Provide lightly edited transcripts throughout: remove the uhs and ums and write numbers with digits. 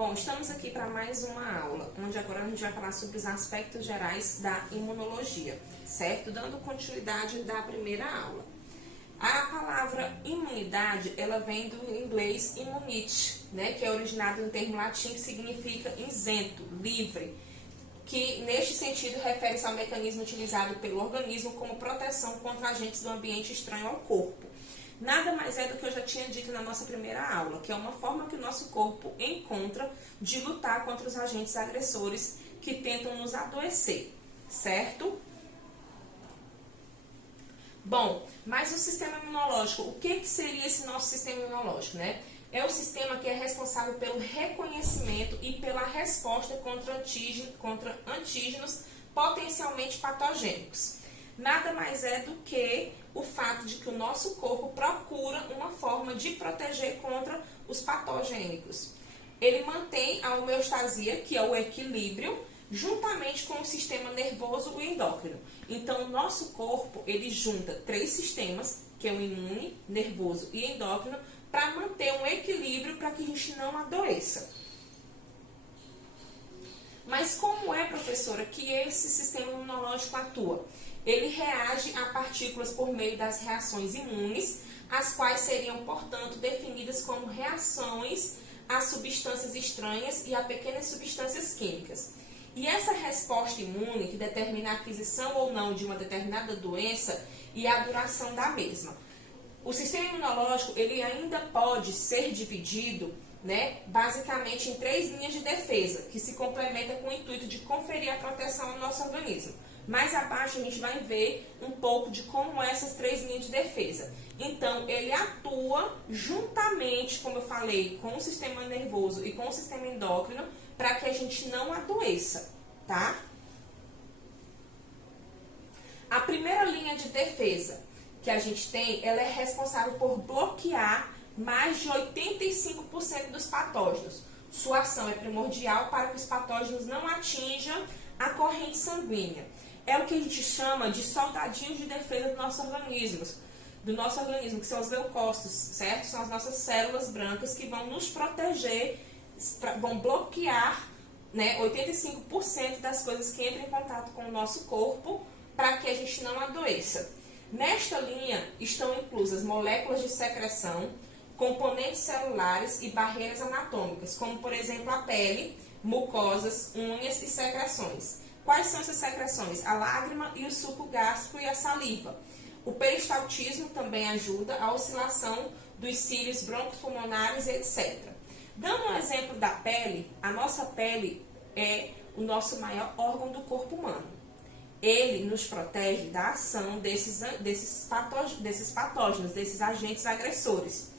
Bom, estamos aqui para mais uma aula, onde agora a gente vai falar sobre os aspectos gerais da imunologia, certo? Dando continuidade da primeira aula. A palavra imunidade, ela vem do inglês immunite, né? Que é originado no termo latim que significa isento, livre, que neste sentido refere-se ao mecanismo utilizado pelo organismo como proteção contra agentes do ambiente estranho ao corpo. Nada mais é do que eu já tinha dito na nossa primeira aula, que é uma forma que o nosso corpo encontra de lutar contra os agentes agressores que tentam nos adoecer, certo? Bom, mas o sistema imunológico, o que seria esse nosso sistema imunológico, né? É o sistema que é responsável pelo reconhecimento e pela resposta contra antígenos potencialmente patogênicos. Nada mais é do que o fato de que o nosso corpo procura uma forma de proteger contra os patogênicos. Ele mantém a homeostasia, que é o equilíbrio, juntamente com o sistema nervoso e endócrino. Então, o nosso corpo, ele junta três sistemas, que é o imune, nervoso e endócrino, para manter um equilíbrio para que a gente não adoeça. Mas como é, professora, que esse sistema imunológico atua? Ele reage a partículas por meio das reações imunes, as quais seriam, portanto, definidas como reações a substâncias estranhas e a pequenas substâncias químicas. E essa resposta imune, que determina a aquisição ou não de uma determinada doença e a duração da mesma. O sistema imunológico, ele ainda pode ser dividido, basicamente em três linhas de defesa, que se complementam com o intuito de conferir a proteção ao nosso organismo. Mais abaixo a gente vai ver um pouco de como essas três linhas de defesa. Então, ele atua juntamente, como eu falei, com o sistema nervoso e com o sistema endócrino, para que a gente não adoeça, tá? A primeira linha de defesa que a gente tem, ela é responsável por bloquear mais de 85% dos patógenos. Sua ação é primordial para que os patógenos não atinjam a corrente sanguínea. É o que a gente chama de soldadinhos de defesa do nosso organismo, que são os leucócitos, certo? São as nossas células brancas que vão nos proteger, vão bloquear 85% das coisas que entram em contato com o nosso corpo para que a gente não adoeça. Nesta linha estão inclusas moléculas de secreção, componentes celulares e barreiras anatômicas, como por exemplo a pele, mucosas, unhas e secreções. Quais são essas secreções? A lágrima e o suco gástrico e a saliva. O peristaltismo também ajuda a oscilação dos cílios broncopulmonares, etc. Dando um exemplo da pele, a nossa pele é o nosso maior órgão do corpo humano. Ele nos protege da ação desses patógenos, desses agentes agressores.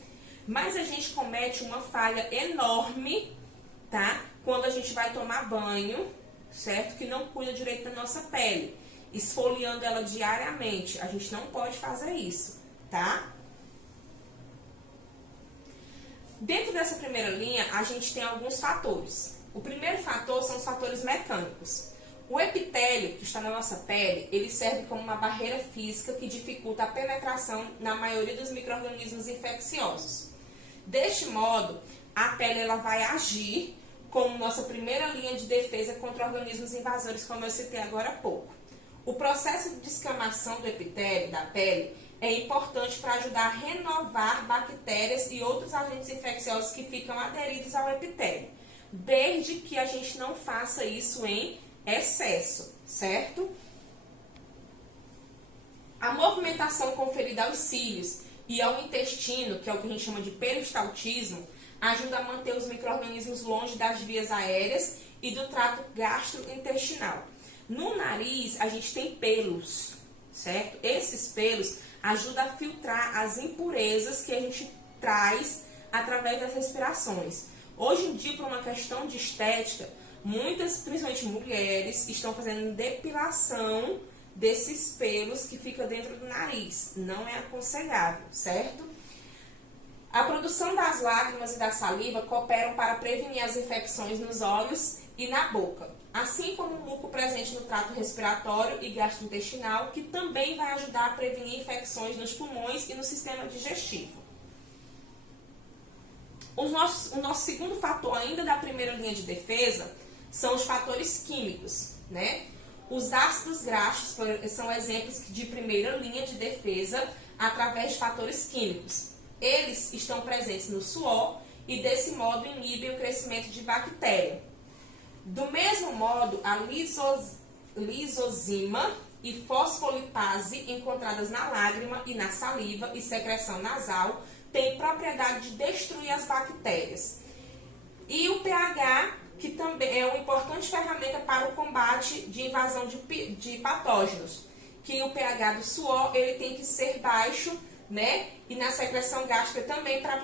Mas a gente comete uma falha enorme, tá? Quando a gente vai tomar banho, certo? Que não cuida direito da nossa pele, esfoliando ela diariamente. A gente não pode fazer isso, tá? Dentro dessa primeira linha, a gente tem alguns fatores. O primeiro fator são os fatores mecânicos. O epitélio, que está na nossa pele, ele serve como uma barreira física que dificulta a penetração na maioria dos micro-organismos infecciosos. Deste modo, a pele ela vai agir como nossa primeira linha de defesa contra organismos invasores, como eu citei agora há pouco. O processo de descamação do epitélio da pele é importante para ajudar a renovar bactérias e outros agentes infecciosos que ficam aderidos ao epitélio, desde que a gente não faça isso em excesso, certo? A movimentação conferida aos cílios e ao intestino, que é o que a gente chama de peristaltismo, ajuda a manter os micro-organismos longe das vias aéreas e do trato gastrointestinal. No nariz, a gente tem pelos, certo? Esses pelos ajudam a filtrar as impurezas que a gente traz através das respirações. Hoje em dia, por uma questão de estética, muitas, principalmente mulheres, estão fazendo depilação desses pelos que ficam dentro do nariz. Não é aconselhável, certo? A produção das lágrimas e da saliva cooperam para prevenir as infecções nos olhos e na boca, assim como o muco presente no trato respiratório e gastrointestinal, que também vai ajudar a prevenir infecções nos pulmões e no sistema digestivo. O nosso segundo fator, ainda da primeira linha de defesa, são os fatores químicos, né? Os ácidos graxos são exemplos de primeira linha de defesa através de fatores químicos. Eles estão presentes no suor e, desse modo, inibem o crescimento de bactéria. Do mesmo modo, a lisozima e fosfolipase, encontradas na lágrima e na saliva e secreção nasal, têm propriedade de destruir as bactérias. E o pH, que também é uma importante ferramenta para o combate de invasão de patógenos, que o pH do suor ele tem que ser baixo, né? E na secreção gástrica também para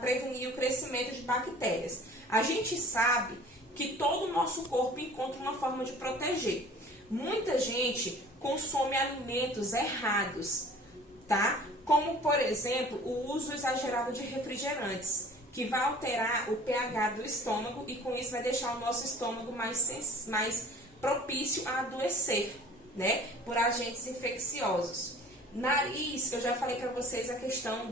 prevenir o crescimento de bactérias. A gente sabe que todo o nosso corpo encontra uma forma de proteger. Muita gente consome alimentos errados, tá? Como, por exemplo, o uso exagerado de refrigerantes, que vai alterar o pH do estômago e com isso vai deixar o nosso estômago mais propício a adoecer, né? Por agentes infecciosos. Nariz, eu já falei para vocês a questão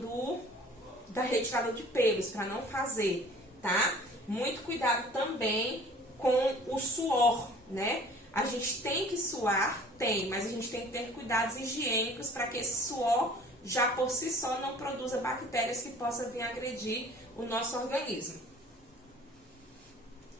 da retirada de pelos, para não fazer, tá? Muito cuidado também com o suor, né? A gente tem que suar, mas a gente tem que ter cuidados higiênicos para que esse suor, já por si só, não produza bactérias que possam vir agredir o nosso organismo.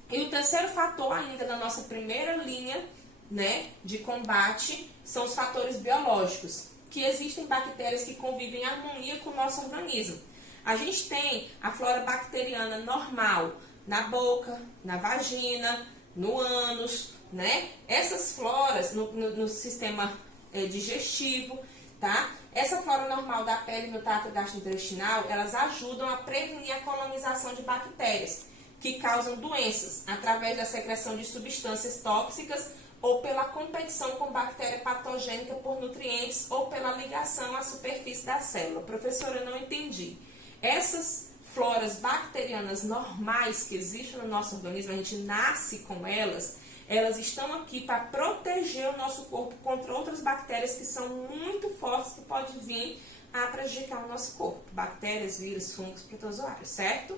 E o terceiro fator ainda da nossa primeira linha, né, de combate são os fatores biológicos, que existem bactérias que convivem em harmonia com o nosso organismo. A gente tem a flora bacteriana normal na boca, na vagina, no ânus, né? Essas floras no sistema digestivo, tá? Essa flora normal da pele e no trato gastrointestinal, elas ajudam a prevenir a colonização de bactérias que causam doenças através da secreção de substâncias tóxicas ou pela competição com bactéria patogênica por nutrientes ou pela ligação à superfície da célula. Professora, eu não entendi. Essas floras bacterianas normais que existem no nosso organismo, a gente nasce com elas, elas estão aqui para proteger o nosso corpo contra outras bactérias que são muito fortes que podem vir a prejudicar o nosso corpo. Bactérias, vírus, fungos, protozoários, certo?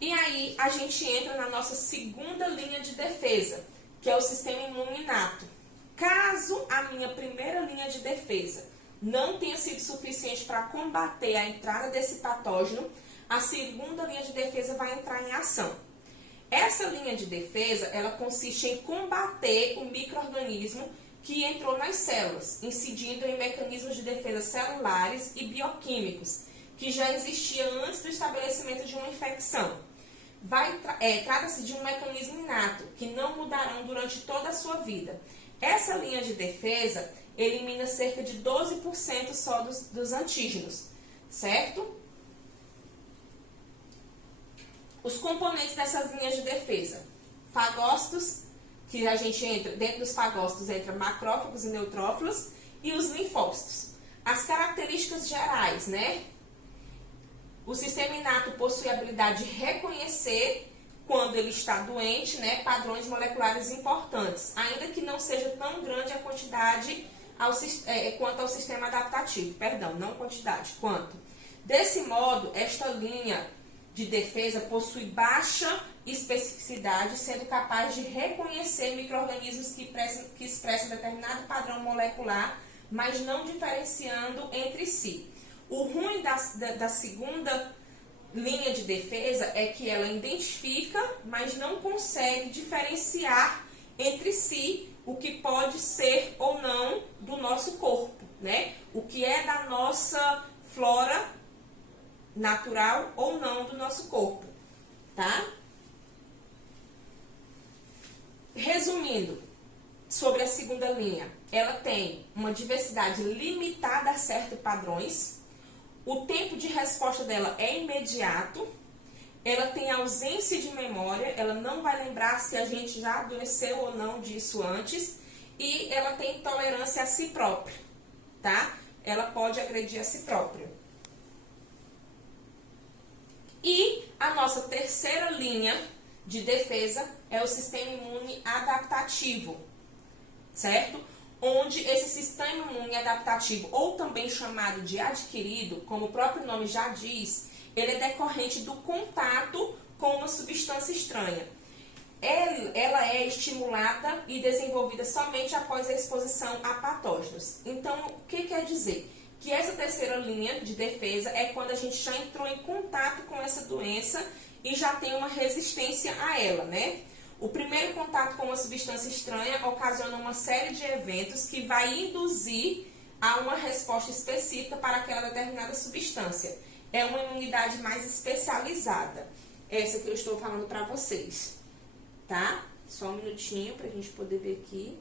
E aí a gente entra na nossa segunda linha de defesa, que é o sistema imune inato. Caso a minha primeira linha de defesa não tenha sido suficiente para combater a entrada desse patógeno, a segunda linha de defesa vai entrar em ação. Essa linha de defesa, ela consiste em combater o micro-organismo que entrou nas células, incidindo em mecanismos de defesa celulares e bioquímicos, que já existia antes do estabelecimento de uma infecção. Trata-se de um mecanismo inato, que não mudarão durante toda a sua vida. Essa linha de defesa elimina cerca de 12% só dos antígenos, certo? Os componentes dessas linhas de defesa. Fagócitos, que a gente entra, dentro dos fagócitos entra macrófagos e neutrófilos, e os linfócitos. As características gerais, né? O sistema inato possui a habilidade de reconhecer, quando ele está doente, né, padrões moleculares importantes, ainda que não seja tão grande a quantidade quanto ao sistema adaptativo. Perdão, não quantidade, quanto. Desse modo, esta linha de defesa possui baixa especificidade, sendo capaz de reconhecer micro-organismos que expressam determinado padrão molecular, mas não diferenciando entre si. O ruim da segunda linha de defesa é que ela identifica, mas não consegue diferenciar entre si o que pode ser ou não do nosso corpo, né? O que é da nossa flora natural ou não do nosso corpo, tá? Resumindo, sobre a segunda linha, ela tem uma diversidade limitada a certos padrões. O tempo de resposta dela é imediato, ela tem ausência de memória, ela não vai lembrar se a gente já adoeceu ou não disso antes, e ela tem tolerância a si própria, tá? Ela pode agredir a si própria. E a nossa terceira linha de defesa é o sistema imune adaptativo, certo? onde esse sistema imune adaptativo, ou também chamado de adquirido, como o próprio nome já diz, ele é decorrente do contato com uma substância estranha. Ela é estimulada e desenvolvida somente após a exposição a patógenos. Então, o que quer dizer? Que essa terceira linha de defesa é quando a gente já entrou em contato com essa doença e já tem uma resistência a ela, né? O primeiro contato com uma substância estranha ocasiona uma série de eventos que vai induzir a uma resposta específica para aquela determinada substância. É uma imunidade mais especializada. Essa que eu estou falando para vocês, tá? Só um minutinho para a gente poder ver aqui.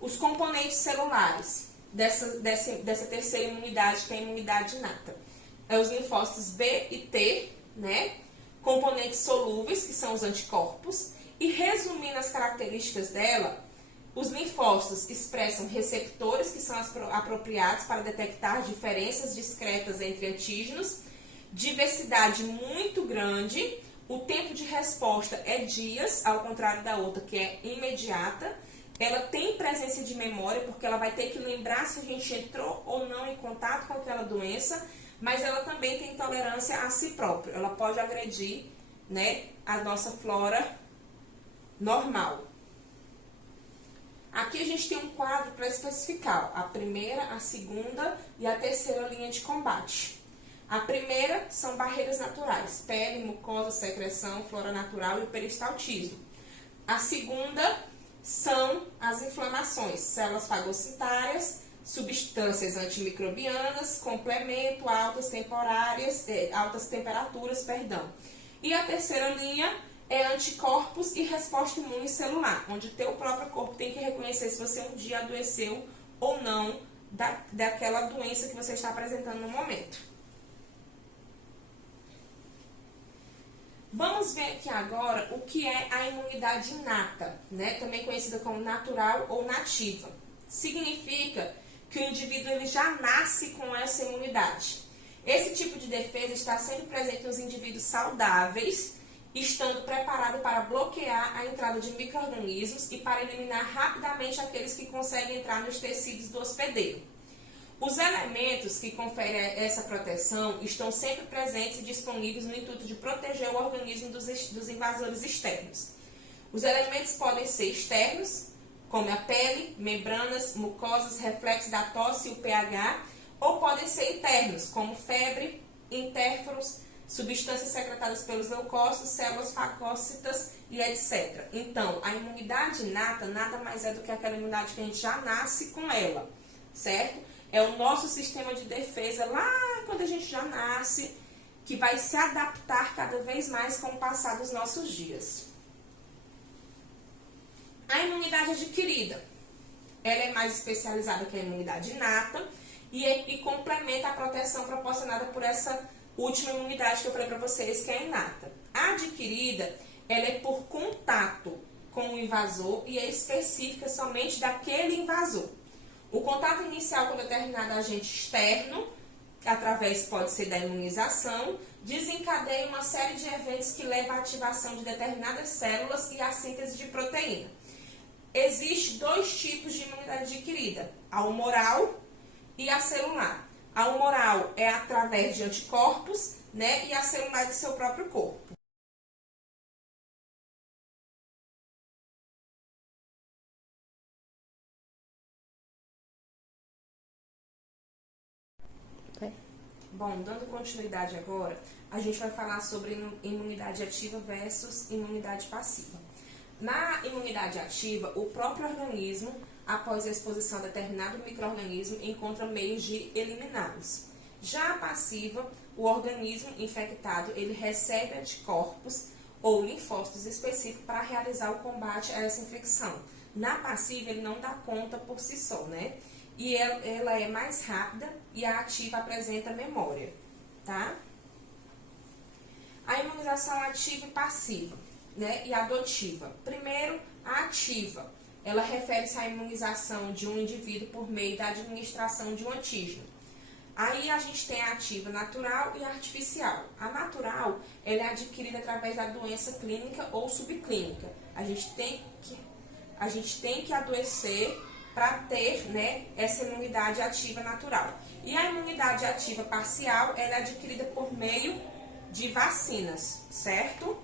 Os componentes celulares dessa terceira imunidade, que é a imunidade inata. É os linfócitos B e T, né? Componentes solúveis, que são os anticorpos. E resumindo as características dela, os linfócitos expressam receptores, que são apropriados para detectar diferenças discretas entre antígenos, diversidade muito grande, o tempo de resposta é dias, ao contrário da outra, que é imediata. Ela tem presença de memória, porque ela vai ter que lembrar se a gente entrou ou não em contato com aquela doença, mas ela também tem tolerância a si própria. Ela pode agredir, né, a nossa flora normal. Aqui a gente tem um quadro para especificar a primeira, a segunda e a terceira linha de combate. A primeira são barreiras naturais, pele, mucosa, secreção, flora natural e o peristaltismo. A segunda são as inflamações, células fagocitárias, substâncias antimicrobianas, complemento, altas temperaturas, E a terceira linha é anticorpos e resposta imune celular, onde o teu próprio corpo tem que reconhecer se você um dia adoeceu ou não daquela doença que você está apresentando no momento. Vamos ver aqui agora o que é a imunidade inata, né? Também conhecida como natural ou nativa. Significa que o indivíduo ele já nasce com essa imunidade. Esse tipo de defesa está sempre presente nos indivíduos saudáveis, estando preparado para bloquear a entrada de micro-organismos e para eliminar rapidamente aqueles que conseguem entrar nos tecidos do hospedeiro. Os elementos que conferem essa proteção estão sempre presentes e disponíveis no intuito de proteger o organismo dos invasores externos. Os elementos podem ser externos, como a pele, membranas, mucosas, reflexos da tosse e o pH, ou podem ser internos, como febre, intérferos, substâncias secretadas pelos leucócitos, células fagócitas e etc. Então, a imunidade inata nada mais é do que aquela imunidade que a gente já nasce com ela, certo? É o nosso sistema de defesa lá quando a gente já nasce, que vai se adaptar cada vez mais com o passar dos nossos dias. A imunidade adquirida, ela é mais especializada que a imunidade inata e complementa a proteção proporcionada por essa última imunidade que eu falei para vocês, que é a inata. A adquirida, ela é por contato com o invasor e é específica somente daquele invasor. O contato inicial com determinado agente externo, pode ser da imunização, desencadeia uma série de eventos que levam à ativação de determinadas células e à síntese de proteína. Existem dois tipos de imunidade adquirida, a humoral e a celular. A humoral é através de anticorpos, né, e a celular de seu próprio corpo. Bom, dando continuidade agora, a gente vai falar sobre imunidade ativa versus imunidade passiva. Na imunidade ativa, o próprio organismo, após a exposição a determinado micro-organismo, encontra meios de eliminá-los. Já a passiva, o organismo infectado, ele recebe anticorpos ou linfócitos específicos para realizar o combate a essa infecção. Na passiva, ele não dá conta por si só, né? E ela é mais rápida e a ativa apresenta memória, tá? A imunização ativa e passiva, né? E adotiva. Primeiro, a ativa. Ela refere-se à imunização de um indivíduo por meio da administração de um antígeno. Aí a gente tem a ativa natural e a artificial. A natural, ela é adquirida através da doença clínica ou subclínica. A gente tem que a gente tem que adoecer para ter, né, essa imunidade ativa natural. E a imunidade ativa parcial, ela é adquirida por meio de vacinas, certo?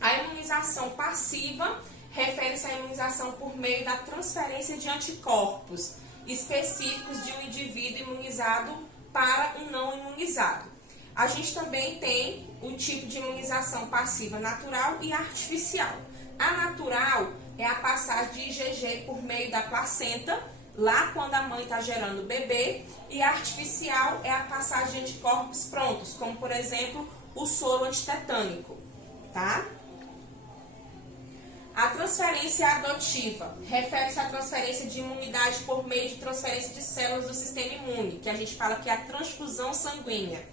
A imunização passiva refere-se à imunização por meio da transferência de anticorpos específicos de um indivíduo imunizado para um não imunizado. A gente também tem o tipo de imunização passiva natural e artificial. A natural é a passagem de IgG por meio da placenta, lá quando a mãe está gerando o bebê, e a artificial é a passagem de anticorpos prontos, como por exemplo o soro antitetânico, tá? A transferência adotiva refere-se à transferência de imunidade por meio de transferência de células do sistema imune, que a gente fala que é a transfusão sanguínea.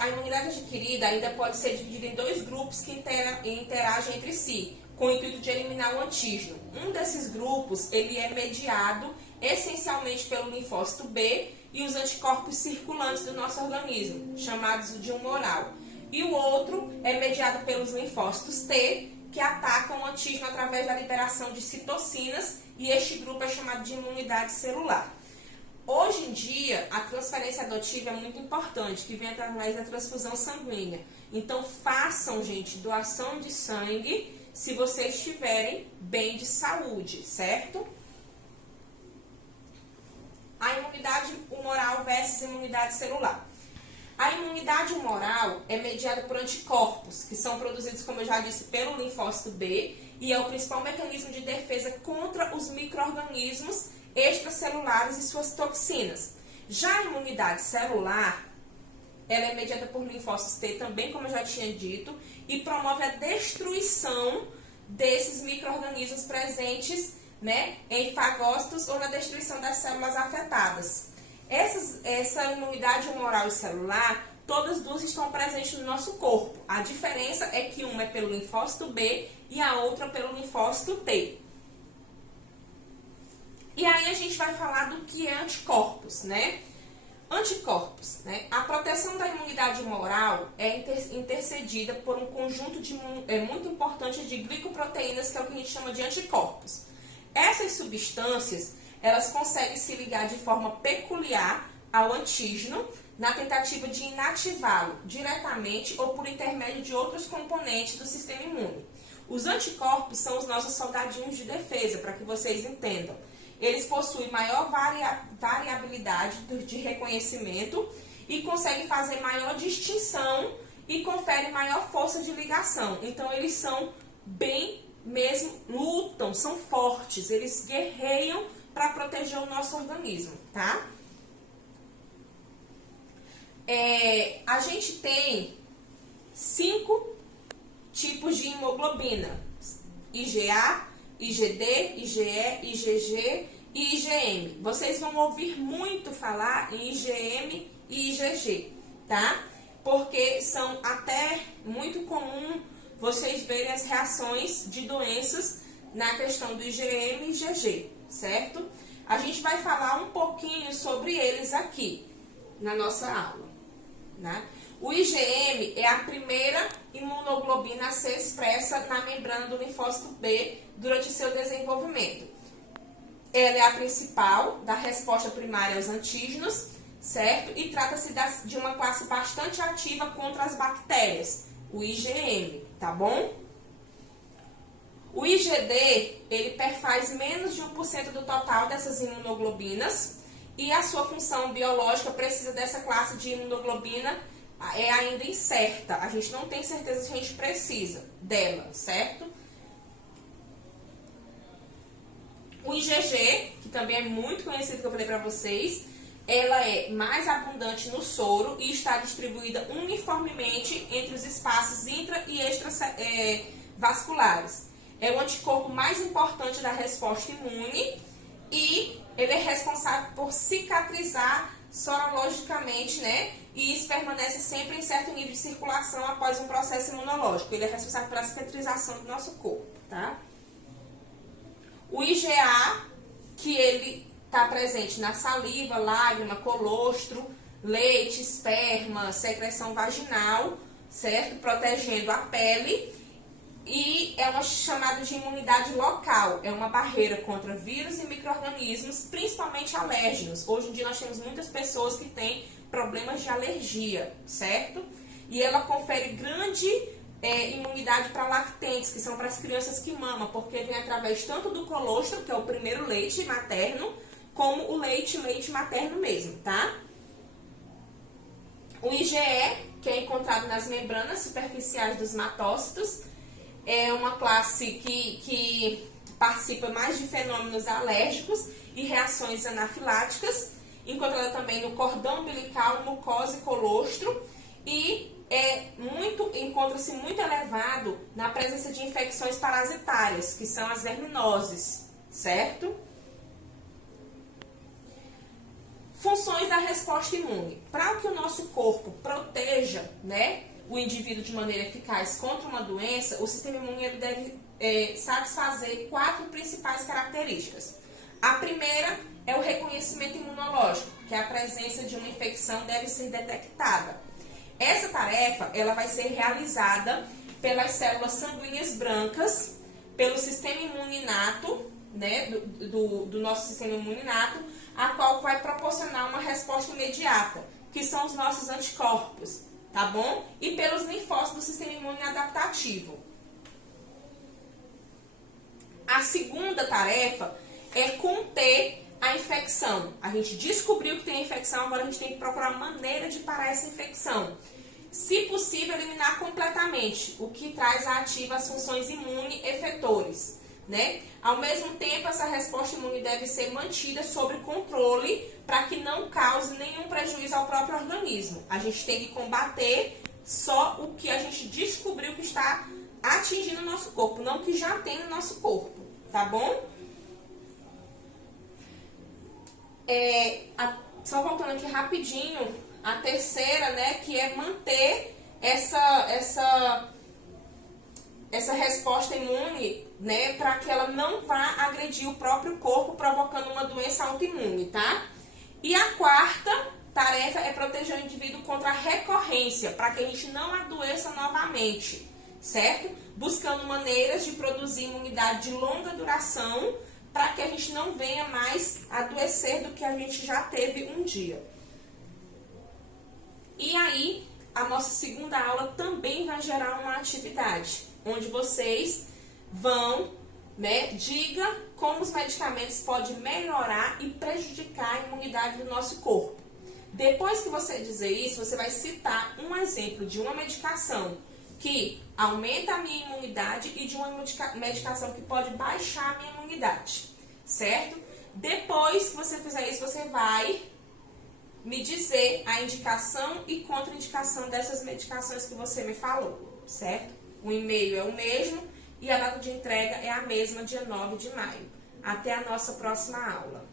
A imunidade adquirida ainda pode ser dividida em dois grupos que interagem entre si, com o intuito de eliminar o antígeno. Um desses grupos, ele é mediado essencialmente pelo linfócito B e os anticorpos circulantes do nosso organismo, chamados de humoral. E o outro é mediado pelos linfócitos T, que atacam o antígeno através da liberação de citocinas, e este grupo é chamado de imunidade celular. Hoje em dia, a transferência adotiva é muito importante, que vem através da transfusão sanguínea. Então, façam, gente, doação de sangue se vocês estiverem bem de saúde, certo? A imunidade humoral versus imunidade celular. A imunidade humoral é mediada por anticorpos, que são produzidos, como eu já disse, pelo linfócito B, e é o principal mecanismo de defesa contra os micro-organismos extracelulares e suas toxinas. Já a imunidade celular, ela é mediada por linfócitos T também, como eu já tinha dito, e promove a destruição desses micro-organismos presentes, né, em fagócitos ou na destruição das células afetadas. Essa imunidade humoral e celular, todas duas estão presentes no nosso corpo. A diferença é que uma é pelo linfócito B e a outra pelo linfócito T. E aí a gente vai falar do que é anticorpos, né? Anticorpos, né? A proteção da imunidade humoral é intercedida por um conjunto muito importante de glicoproteínas, que é o que a gente chama de anticorpos. Essas substâncias, elas conseguem se ligar de forma peculiar ao antígeno na tentativa de inativá-lo diretamente ou por intermédio de outros componentes do sistema imune. Os anticorpos são os nossos soldadinhos de defesa, para que vocês entendam. Eles possuem maior variabilidade de reconhecimento e conseguem fazer maior distinção e conferem maior força de ligação. Então, eles são bem mesmo, lutam, são fortes, eles guerreiam para proteger o nosso organismo, tá? A gente tem 5 tipos de hemoglobina: IgA, IgD, IgE, IgG e IgM. Vocês vão ouvir muito falar em IgM e IgG, tá? Porque são até muito comum vocês verem as reações de doenças na questão do IgM e IgG, certo? A gente vai falar um pouquinho sobre eles aqui na nossa aula, né? O IgM é a primeira imunoglobina a ser expressa na membrana do linfócito B durante seu desenvolvimento. Ela é a principal da resposta primária aos antígenos, certo? E trata-se de uma classe bastante ativa contra as bactérias, o IgM, tá bom? O IgD, ele perfaz menos de 1% do total dessas imunoglobinas e a sua função biológica precisa dessa classe de imunoglobina é ainda incerta. A gente não tem certeza se a gente precisa dela, certo? O IgG, que também é muito conhecido, que eu falei para vocês, ela é mais abundante no soro e está distribuída uniformemente entre os espaços intra- e extravasculares. É o anticorpo mais importante da resposta imune e ele é responsável por cicatrizar sorologicamente, né? E isso permanece sempre em certo nível de circulação após um processo imunológico. Ele é responsável pela cicatrização do nosso corpo, tá? O IgA, que ele está presente na saliva, lágrima, colostro, leite, esperma, secreção vaginal, certo? Protegendo a pele. E é uma chamada de imunidade local, é uma barreira contra vírus e micro-organismos, principalmente alérgenos. Hoje em dia nós temos muitas pessoas que têm problemas de alergia, certo? E ela confere grande imunidade para lactentes, que são para as crianças que mamam, porque vem através tanto do colostro, que é o primeiro leite materno, como o leite materno mesmo, tá? O IgE, que é encontrado nas membranas superficiais dos matócitos, é uma classe que participa mais de fenômenos alérgicos e reações anafiláticas, encontrada também no cordão umbilical, mucosa e colostro, e encontra-se muito elevado na presença de infecções parasitárias, que são as verminoses, certo? Funções da resposta imune. Para que o nosso corpo proteja, né, o indivíduo de maneira eficaz contra uma doença, o sistema imune ele deve satisfazer 4 principais características. A primeira é o reconhecimento imunológico, que a presença de uma infecção deve ser detectada. Essa tarefa ela vai ser realizada pelas células sanguíneas brancas, pelo sistema imune inato, né, do nosso sistema imune inato, a qual vai proporcionar uma resposta imediata, que são os nossos anticorpos, tá bom? E pelos linfócitos do sistema imune adaptativo. A segunda tarefa é conter a infecção. A gente descobriu que tem infecção, agora a gente tem que procurar maneira de parar essa infecção. Se possível, eliminar completamente, o que traz a ativa as funções imune efetores, né? Ao mesmo tempo, essa resposta imune deve ser mantida sob controle para que não cause nenhum prejuízo ao próprio organismo. A gente tem que combater só o que a gente descobriu que está atingindo o nosso corpo, não o que já tem no nosso corpo, tá bom? Só voltando aqui rapidinho, a terceira, né, que é manter essa resposta imune, né, para que ela não vá agredir o próprio corpo, provocando uma doença autoimune, tá? E a quarta tarefa é proteger o indivíduo contra a recorrência, para que a gente não adoeça novamente, certo? Buscando maneiras de produzir imunidade de longa duração, para que a gente não venha mais adoecer do que a gente já teve um dia. E aí, a nossa segunda aula também vai gerar uma atividade, onde vocês vão, né, diga como os medicamentos podem melhorar e prejudicar a imunidade do nosso corpo. Depois que você dizer isso, você vai citar um exemplo de uma medicação que aumenta a minha imunidade e de uma medicação que pode baixar a minha imunidade, certo? Depois que você fizer isso, você vai me dizer a indicação e contraindicação dessas medicações que você me falou, certo? O e-mail é o mesmo e a data de entrega é a mesma, dia 9 de maio. Até a nossa próxima aula.